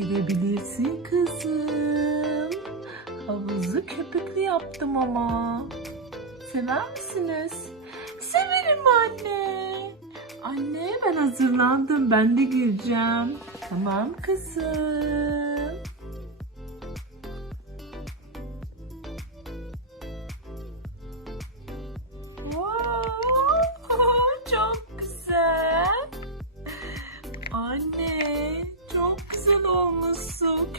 Girebilirsin kızım. Havuzu köpüklü yaptım ama. Sever misiniz? Severim anne. Anne ben hazırlandım. Ben de gireceğim. Tamam kızım.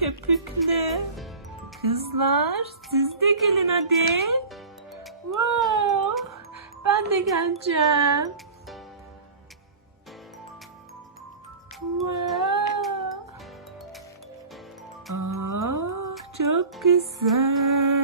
Köpüklü. Kızlar, siz de gelin hadi. Wow, ben de geleceğim. Wow. Aa, çok güzel.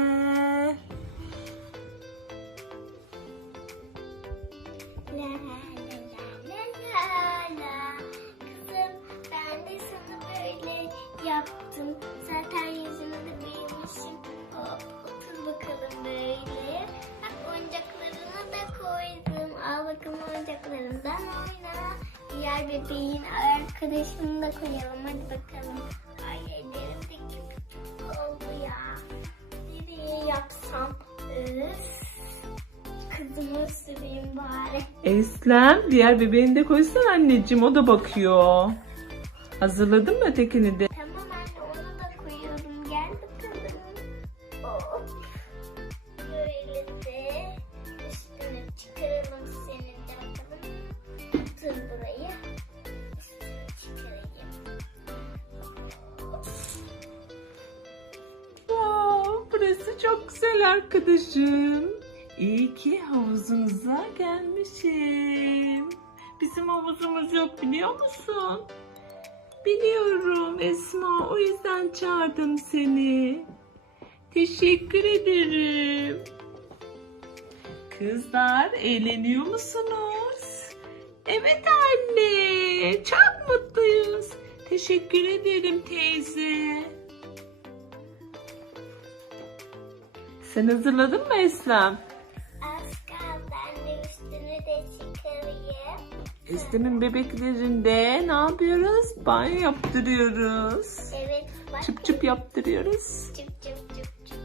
Diğer bebeğin arkadaşını da koyalım. Hadi bakalım. Ay ellerim de küçük oldu ya. Nereye yapsam? Üf. Kızımı süreyim bari. Eslem, diğer bebeğini de koysan anneciğim, o da bakıyor. Hazırladın mı ötekini de? Güzel arkadaşım. İyi ki havuzunuza gelmişim. Bizim havuzumuz yok biliyor musun? Biliyorum Esma, o yüzden çağırdım seni. Teşekkür ederim. Kızlar, eğleniyor musunuz? Evet anne, çok mutluyuz. Teşekkür ederim teyze. Sen hazırladın mı Eslem? Az kaldı anne üstünü de çıkarayım. Eslem'in bebeklerinde ne yapıyoruz? Banyo yaptırıyoruz. Evet bak. Çıp çıp yaptırıyoruz. Çıp çıp çıp çıp.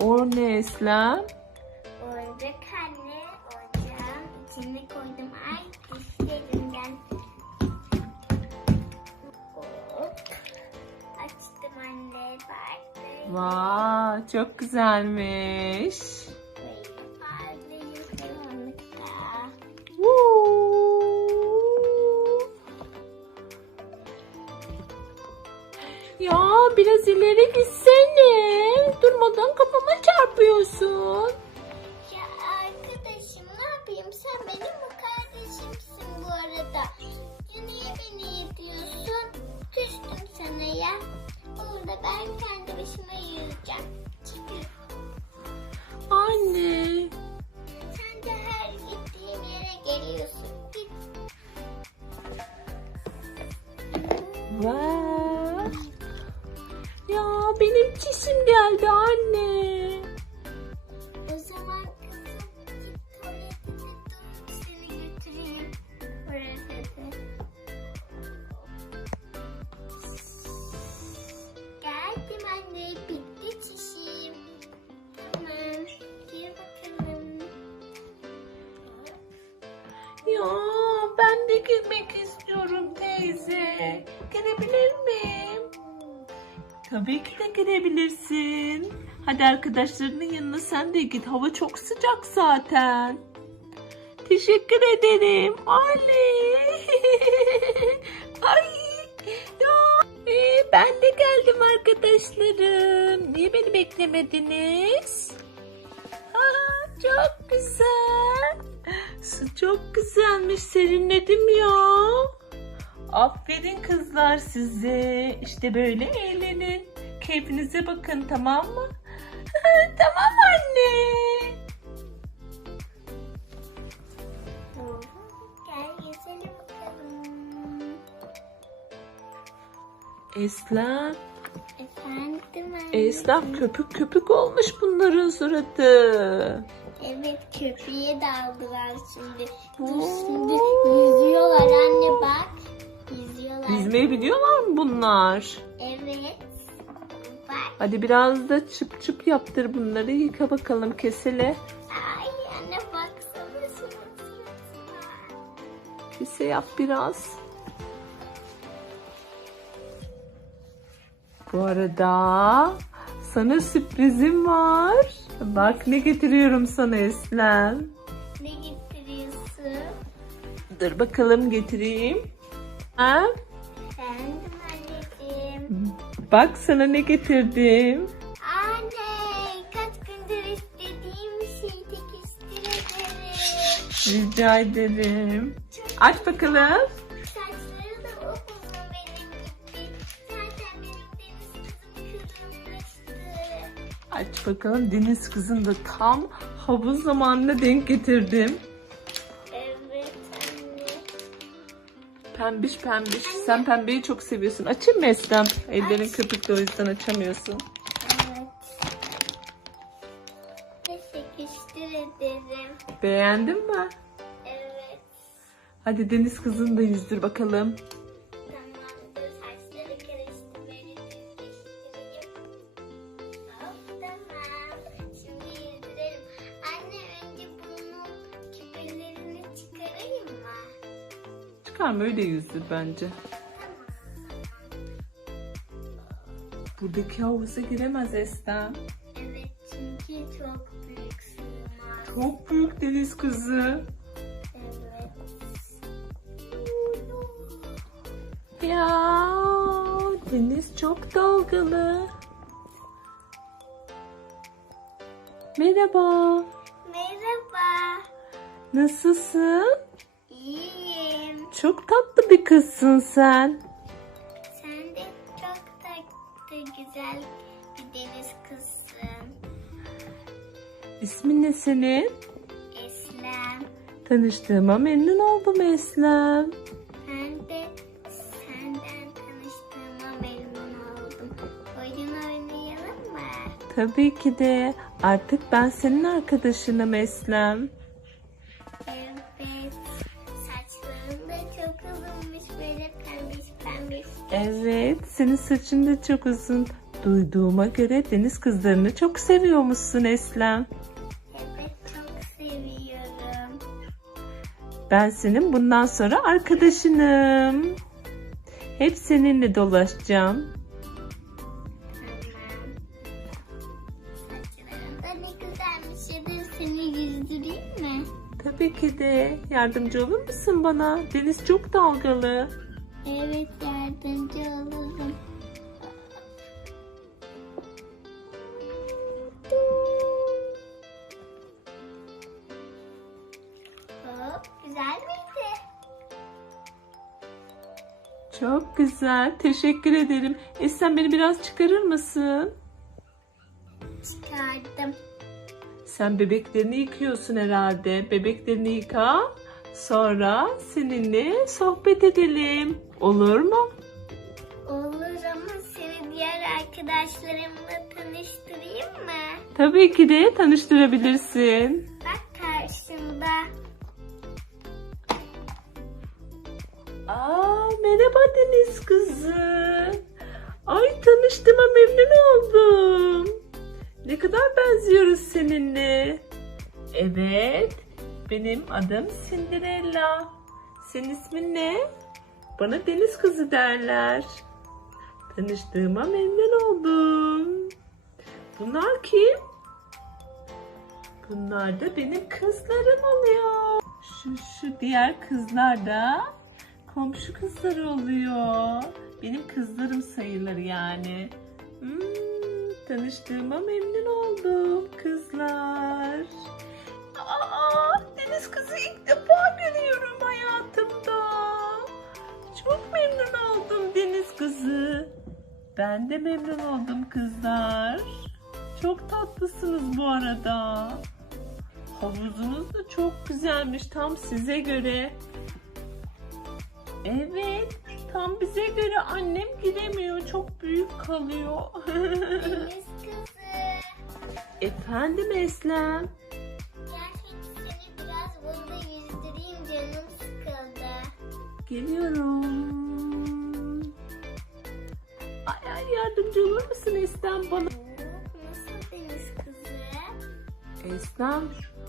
O ne Eslem? Oyuncak anne, oyuncağın içine koydum. Ay Vay çok güzelmiş. Ya biraz ileri gitsene. Durmadan kafama çarpıyorsun. Ya benim çişim geldi anne. O zaman kızım tuvaletine dur. Seni götüreyim. Tuvalete. Geldim anne. Bitti çişim. Tamam. Gir bakalım. Ya ben de girmek istiyorum teyze. Girebilir miyim? Tabii ki de girebilirsin. Hadi arkadaşlarının yanına sen de git. Hava çok sıcak zaten. Teşekkür ederim. Oley. Ay. Ya. Ee, ben de geldim arkadaşlarım. Niye beni beklemediniz? Aa, çok güzel. Su çok güzelmiş. Serinledim ya. Aferin kızlar size. İşte böyle eğlenin. Keyfinize bakın tamam mı? tamam anne. Eslem. Efendim anne. Eslem köpük köpük olmuş bunların suratı. Evet köpeğe daldılar şimdi. Dur şimdi yüzüyorlar anne bak. Yüzüyorlar. Yüzmeyi biliyorlar mı bunlar? Evet. Bak. Hadi biraz da çıp çıp yaptır bunları. Yıka bakalım kesele. Ay anne baksana suratına. Kese yap biraz. Bu arada sana sürprizim var. Bak ne getiriyorum sana Eslem. Ne getiriyorsun? Dur bakalım getireyim. Ha? Bak sana ne getirdim. Anne kaç gündür istediğim şey tekstil ederim. Rica ederim. Aç bakalım. Saçları da upuzun benim gibi. Zaten benim deniz kızım kırılmıştı. Aç bakalım deniz kızını da tam havuz zamanına denk getirdim. Pembiş pembiş. Sen pembeyi çok seviyorsun. Açayım mı Eslem? Ellerin köpükte o yüzden açamıyorsun. Evet. Teşekkür ederim. Beğendin mi? Evet. Hadi deniz kızını da yüzdür bakalım. Çıkarma öyle yüzdür bence. Buradaki havuza giremez Eslem. Evet çünkü çok büyük sığmaz. Çok büyük deniz kızı. Evet. Ya deniz çok dalgalı. Merhaba. Merhaba. Nasılsın? Çok tatlı bir kızsın sen. Sen de çok tatlı, güzel bir deniz kızsın. İsmin ne senin? Eslem. Tanıştığıma memnun oldum Eslem. Ben de senden tanıştığıma memnun oldum. Oyun oynayalım mı? Tabii ki de. Artık ben senin arkadaşınım Eslem. Senin saçın da çok uzun. Duyduğuma göre deniz kızlarını çok seviyormuşsun Eslem. Evet çok seviyorum. Ben senin bundan sonra arkadaşınım. Hep seninle dolaşacağım. Ne güzelmiş. Ya seni yüzdüreyim mi? Tabii ki de. Yardımcı olur musun bana? Deniz çok dalgalı. Evet yardımcı olurum. Hop güzel miydi? Çok güzel. Teşekkür ederim. Eslem beni biraz çıkarır mısın? Çıkardım. Sen bebeklerini yıkıyorsun herhalde. Bebeklerini yıka. Sonra seninle sohbet edelim. Olur mu? Olur ama seni diğer arkadaşlarımla tanıştırayım mı? Tabii ki de tanıştırabilirsin. Bak karşımda. Aa, merhaba Deniz kızı. Ay tanıştığıma memnun oldum. Ne kadar benziyoruz seninle. Evet, benim adım Cinderella. Senin ismin ne? Bana Deniz kızı derler. Tanıştığıma memnun oldum. Bunlar kim? Bunlar da benim kızlarım oluyor. Şu, şu diğer kızlar da komşu kızları oluyor. Benim kızlarım sayılır yani. Hmm, tanıştığıma memnun oldum kızlar. Aa, deniz kızı ilk defa görüyorum hayatımda. Çok memnun oldum deniz kızı. Ben de memnun oldum kızlar. Çok tatlısınız bu arada. Havuzunuz da çok güzelmiş tam size göre. Evet, tam bize göre annem giremiyor. Çok büyük kalıyor. Deniz kızı. Efendim Eslem. Geliyorum. Ay ay yardımcı olur musun Eslem bana? Nasıl? Eslem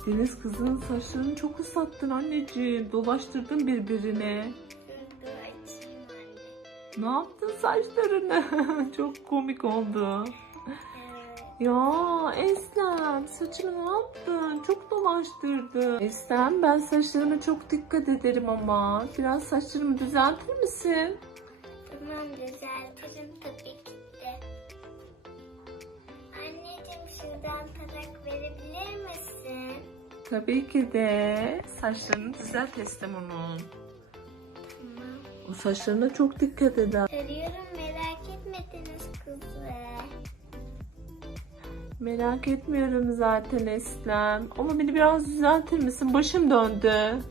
Deniz kızının saçlarını çok uzattın anneciğim. Dolaştırdın birbirine. Ne yaptın saçlarını? çok komik oldu. Ya Eslem saçını ne yaptın? Çok dolaştırdın. Eslem ben saçlarıma çok dikkat ederim ama. Biraz saçlarımı düzeltir misin? Tamam düzeltirim tabii ki de. Anneciğim şuradan tarak verebilir misin? Tabii ki de. Saçlarını düzelt Eslem onun. Tamam. O saçlarına çok dikkat eder. Arıyorum Merak etmiyorum zaten Eslem. Ama beni biraz düzeltir misin? Başım döndü.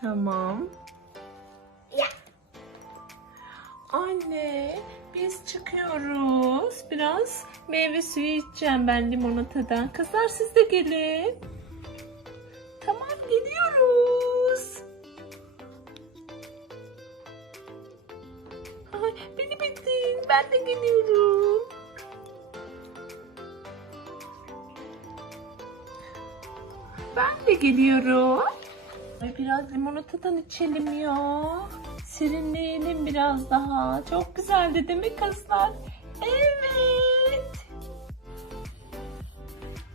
Tamam. Ya Anne biz çıkıyoruz. Biraz meyve suyu içeceğim ben limonatadan. Kızlar siz de gelin. Tamam geliyoruz. Beni bekleyin ben de geliyorum. Ben de geliyorum. Biraz limonatadan içelim ya. Serinleyelim biraz daha. Çok güzeldi değil mi kızlar? Evet.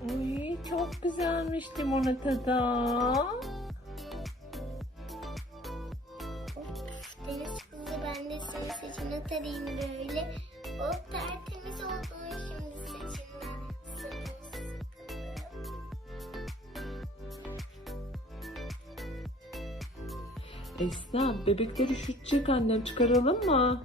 Uy çok güzelmiş limonatada. Deniz kızı ben de senin saçını tarayayım böyle. O tertemiz oldu şimdi. Sırılsıklam. Esna bebekleri üşütecek annem çıkaralım mı?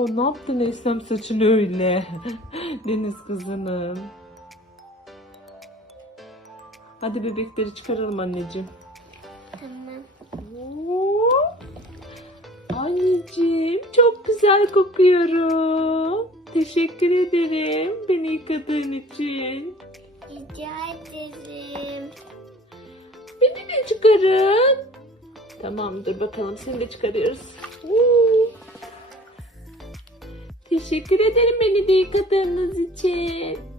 Oo ne yaptın Eslem saçını öyle? Deniz kızının. Hadi bebekleri çıkaralım anneciğim. Tamam. Oo. Anneciğim çok güzel kokuyorum. Teşekkür ederim beni yıkadığın için. Rica ederim. Beni de çıkarın. Tamam dur bakalım seni de çıkarıyoruz. Oo. Teşekkür ederim beni de yıkadığınız için.